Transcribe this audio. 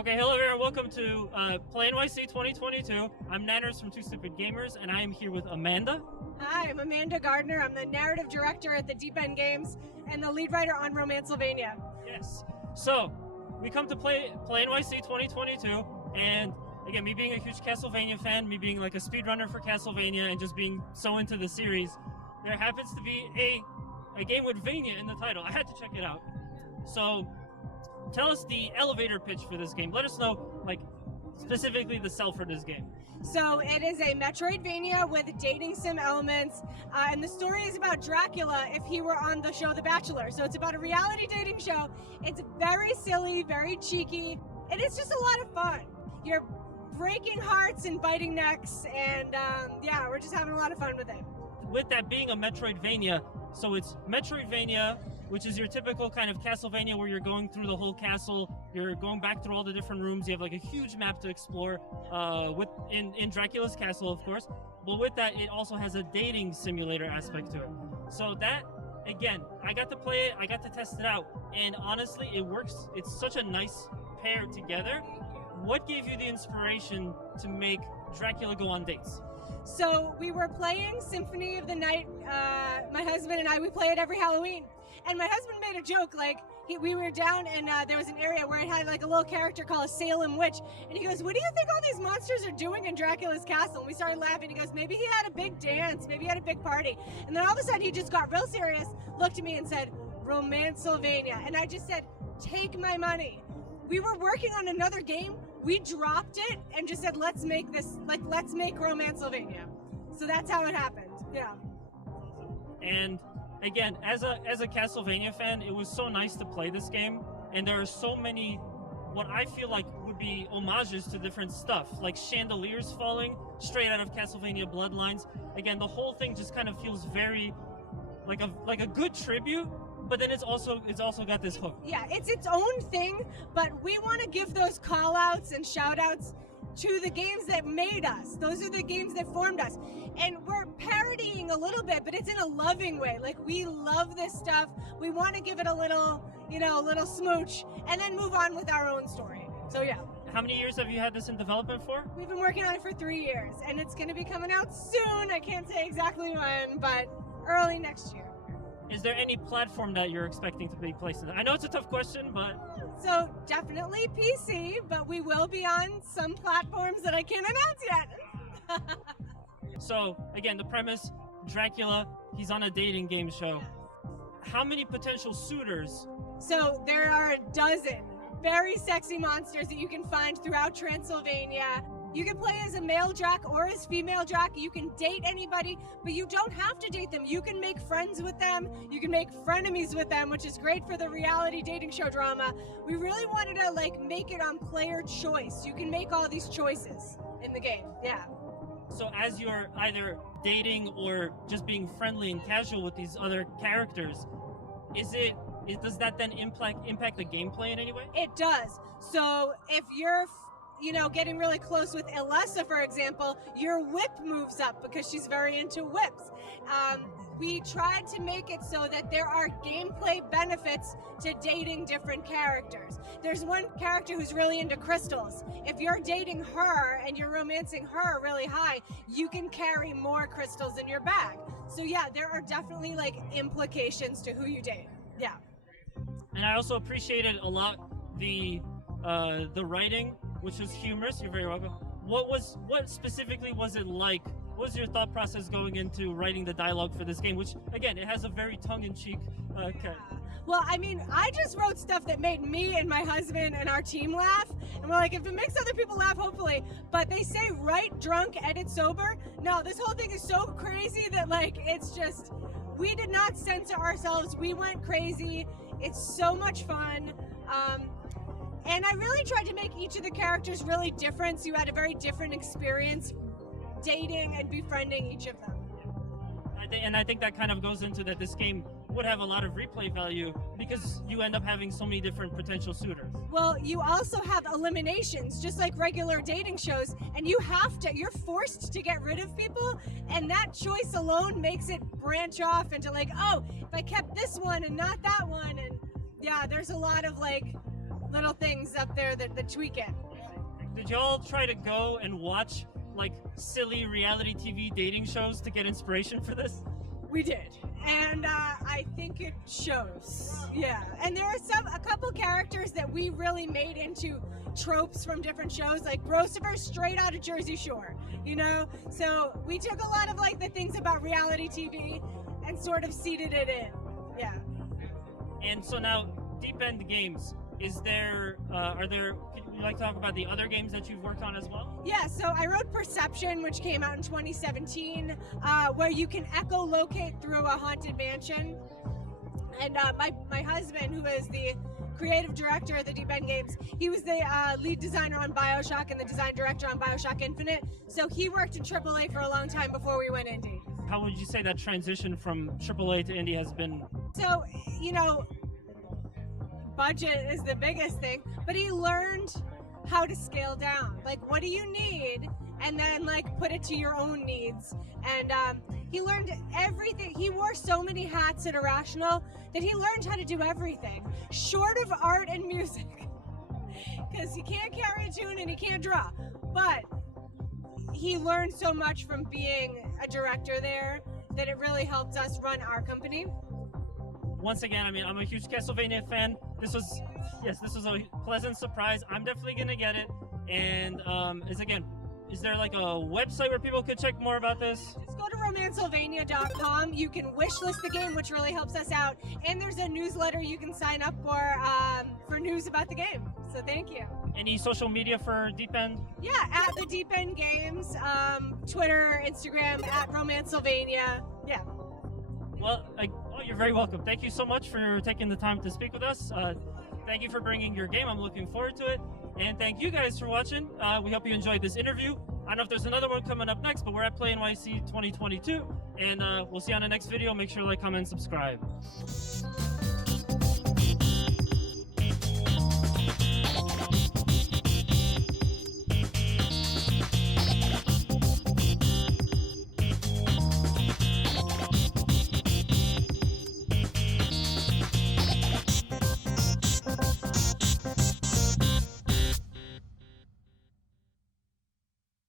Okay, hello everyone, welcome to Play NYC 2022. I'm Nanners from Two Stupid Gamers, and I am here with Amanda. Hi, I'm Amanda Gardner. I'm the narrative director at the Deep End Games and the lead writer on Romancelvania. Yes. So, we come to Play NYC 2022, and again, me being a huge Castlevania fan, me being like a speedrunner for Castlevania, and just being so into the series, there happens to be a game with Vania in the title. I had to check it out. So, tell us the elevator pitch for this game. Let us know, like, specifically the sell for this game. So it is a Metroidvania with dating sim elements, and the story is about Dracula if he were on the show The Bachelor. So it's about a reality dating show. It's very silly, very cheeky, and it's just a lot of fun. You're breaking hearts and biting necks, and yeah, we're just having a lot of fun with it. With that being a Metroidvania, so it's Metroidvania, which is your typical kind of Castlevania where you're going through the whole castle, you're going back through all the different rooms, you have like a huge map to explore in Dracula's castle, of course. But with that, it also has a dating simulator aspect to it. So that, again, I got to play it, I got to test it out, and honestly, it works. It's such a nice pair together. What gave you the inspiration to make Dracula go on dates? So we were playing Symphony of the Night, my husband and I, we play it every Halloween. And my husband made a joke, like, we were down and there was an area where it had like a little character called a Salem Witch. And he goes, what do you think all these monsters are doing in Dracula's castle? And we started laughing. He goes, maybe he had a big dance, maybe he had a big party. And then all of a sudden he just got real serious, looked at me and said, Romancelvania. And I just said, take my money. We were working on another game. We dropped it and just said, let's make this, like, let's make Romancelvania. So that's how it happened, yeah. And again, as a Castlevania fan, it was so nice to play this game, and there are so many, what I feel like would be homages to different stuff, like chandeliers falling straight out of Castlevania Bloodlines. Again, the whole thing just kind of feels very like a good tribute, but then it's also got this hook. Yeah, it's its own thing, but we want to give those call-outs and shout-outs to the games that made us. Those are the games that formed us. And we're parodying a little bit, but it's in a loving way. Like, we love this stuff. We want to give it a little, a little smooch, and then move on with our own story. So, yeah. How many years have you had this in development for? We've been working on it for 3 years, and it's going to be coming out soon. I can't say exactly when, but early next year. Is there any platform that you're expecting to be placed in? I know it's a tough question, but... So, definitely PC, but we will be on some platforms that I can't announce yet. So, again, the premise, Dracula, he's on a dating game show. How many potential suitors? So, there are a dozen very sexy monsters that you can find throughout Transylvania. You can play as a male Drac or as female Drac. You can date anybody, but you don't have to date them. You can make friends with them. You can make frenemies with them, which is great for the reality dating show drama. We really wanted to make it on player choice. You can make all these choices in the game, yeah. So as you're either dating or just being friendly and casual with these other characters, does that then impact the gameplay in any way? It does. So if you're getting really close with Elessa, for example, your whip moves up because she's very into whips. We tried to make it so that there are gameplay benefits to dating different characters. There's one character who's really into crystals. If you're dating her and you're romancing her really high, you can carry more crystals in your bag. So yeah, there are definitely implications to who you date. Yeah. And I also appreciated a lot the writing, which was humorous. You're very welcome. What specifically was it like? What was your thought process going into writing the dialogue for this game, which, again, it has a very tongue-in-cheek cut? Well, I mean, I just wrote stuff that made me and my husband and our team laugh. And we're like, if it makes other people laugh, hopefully. But they say write drunk, edit sober. No, this whole thing is so crazy that, it's just, we did not censor ourselves. We went crazy. It's so much fun. And I really tried to make each of the characters really different, so you had a very different experience dating and befriending each of them. I think that kind of goes into that this game would have a lot of replay value because you end up having so many different potential suitors. Well, you also have eliminations, just like regular dating shows, and you're forced to get rid of people, and that choice alone makes it branch off into if I kept this one and not that one, and yeah, there's a lot of little things up there that tweak it. Did y'all try to go and watch like silly reality TV dating shows to get inspiration for this? We did, and I think it shows. Yeah, and there are a couple characters that we really made into tropes from different shows, like Brosifer straight out of Jersey Shore, you know? So we took a lot of like the things about reality TV and sort of seeded it in. Yeah. And so now, Deep End Games, would you like to talk about the other games that you've worked on as well? Yeah, so I wrote Perception, which came out in 2017, where you can echolocate through a haunted mansion. And my husband, who is the creative director of the Deep End Games, he was the lead designer on BioShock and the design director on BioShock Infinite. So he worked in AAA for a long time before we went indie. How would you say that transition from AAA to indie has been? So, you know, budget is the biggest thing, but he learned how to scale down. Like, what do you need? And then, like, put it to your own needs. And he learned everything. He wore so many hats at Irrational that he learned how to do everything, short of art and music. Because he can't carry a tune and he can't draw. But he learned so much from being a director there that it really helped us run our company. Once again, I mean, I'm a huge Castlevania fan. This was a pleasant surprise. I'm definitely gonna get it. And is there like a website where people could check more about this? Just go to Romancelvania.com. You can wishlist the game, which really helps us out. And there's a newsletter you can sign up for news about the game. So thank you. Any social media for Deep End? Yeah, at the Deep End Games, Twitter, Instagram, at Romancelvania. Yeah. Well, you're very welcome. Thank you so much for taking the time to speak with us. Thank you for bringing your game. I'm looking forward to it. And thank you guys for watching. We hope you enjoyed this interview. I don't know if there's another one coming up next, but we're at Play NYC 2022. And we'll see you on the next video. Make sure to like, comment, and subscribe.